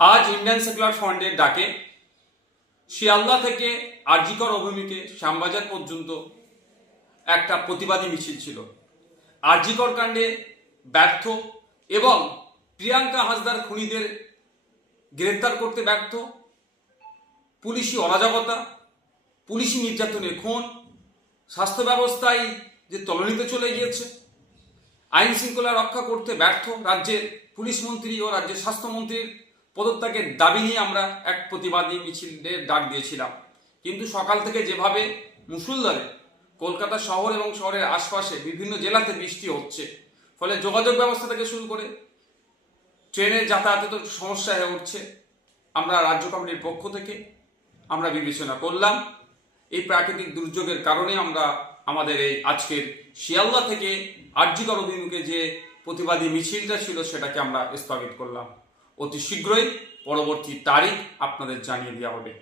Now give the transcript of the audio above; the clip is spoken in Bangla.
আজ ইন্ডিয়ান সেকুলার ফ্রন্টের ডাকে শিয়ালদা থেকে আরজিকর অভিমুখে শ্যামবাজার পর্যন্ত একটা প্রতিবাদী মিছিল ছিল। আরজিকর কাণ্ডে ব্যর্থ এবং প্রিয়াঙ্কা হাসদার খুনিদের গ্রেফতার করতে ব্যর্থ, পুলিশি অরাজকতা, পুলিশি নির্যাতনের খুন, স্বাস্থ্য ব্যবস্থায় যে তলানিতে চলে গিয়েছে, আইন শৃঙ্খলা রক্ষা করতে ব্যর্থ রাজ্যের পুলিশ মন্ত্রী ও রাজ্যের স্বাস্থ্যমন্ত্রীর পদত্যাগের দাবি নিয়ে আমরা এক প্রতিবাদী মিছিলের ডাক দিয়েছিলাম। কিন্তু সকাল থেকে যেভাবে মুষলধারে কলকাতা শহর এবং শহরের আশপাশে বিভিন্ন জেলাতে বৃষ্টি হচ্ছে, ফলে যোগাযোগ ব্যবস্থা থেকে শুরু করে ট্রেনের যাতায়াতে তো সমস্যা হয়ে উঠছে, আমরা রাজ্য কমিটির পক্ষ থেকে আমরা বিবেচনা করলাম এই প্রাকৃতিক দুর্যোগের কারণে আমরা আমাদের এই আজকের শিয়ালদা থেকে আরজিকর অভিমুখে যে প্রতিবাদী মিছিলটা ছিল সেটাকে আমরা স্থগিত করলাম। অতি শীঘ্রই পরবর্তী তারিখ আপনাদের জানিয়ে দেওয়া হবে।